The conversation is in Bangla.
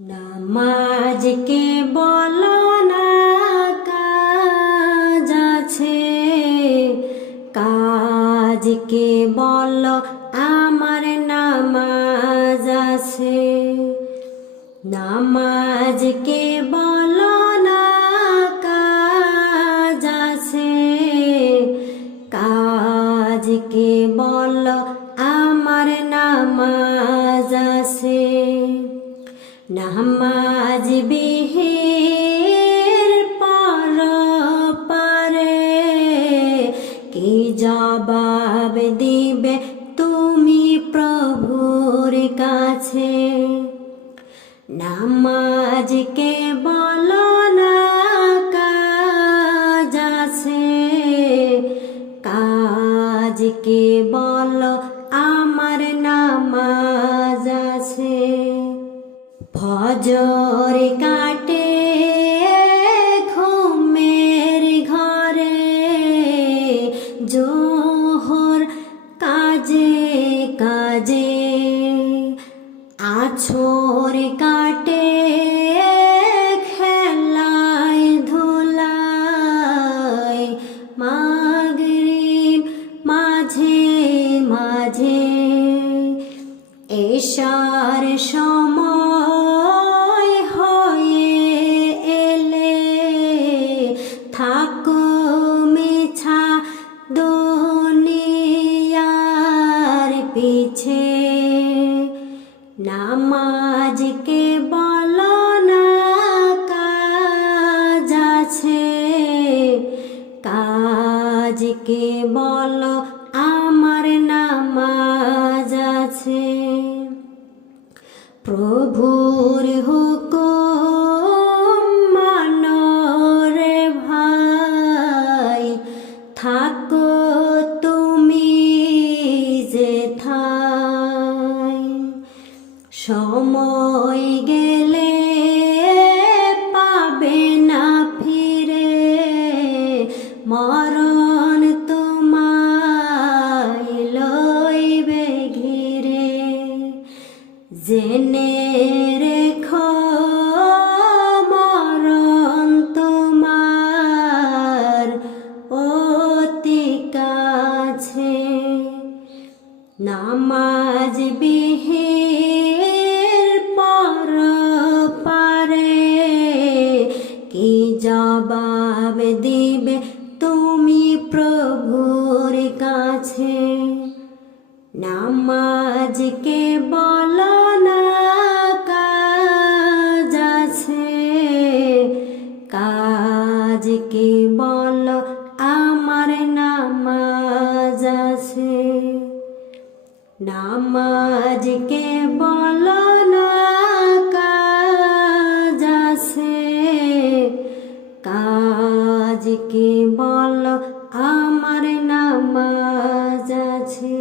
নামাজকে বলো না কাজ আছে, কাজকে বলো আমার নামাজ আছে। নামাজকে বলো না কাজ আছে, কাজকে বলো আমার নামাজ আছে। নামাজ বিহীন পরপারে কি জবাব দিবে তুমি প্রভুর কাছে। নামাজকে বলো না কাজ আছে, কাজকে বলো আমার নামাজ আছে। ফজর কাটে ঘুমের ঘরে, জোহর কাজে কাজে, আছর কাটে খেলায় ধুলায়, মাগরিব মাঝে মাঝে, এশার সময় হয়ে এলে থাকো মিছা দুনিয়ার পিছে। নামাজকে বলো না কাজ আছে, কাজকে বলো আমার নামাজ আছে। প্রভুর হুকুম মানো রে ভাই, থাকো তুমি যেথায়। সময় গেলে পাবে না ফিরে, মরণ তোমায় লইবে ঘিরে। জেনে রেখো মরণ তোমার অতি কাছে। নামাজ বিহীন পরপারে কি জবাব দিবে তুমি প্রভুর কাছে। নামাজকে বলো না কাজ আছে, কাজকে বলো আমার নামাজ আছে। নামাজকে বলো না কাজ আছে, কাজকে বলো আমার নামাজ আছে।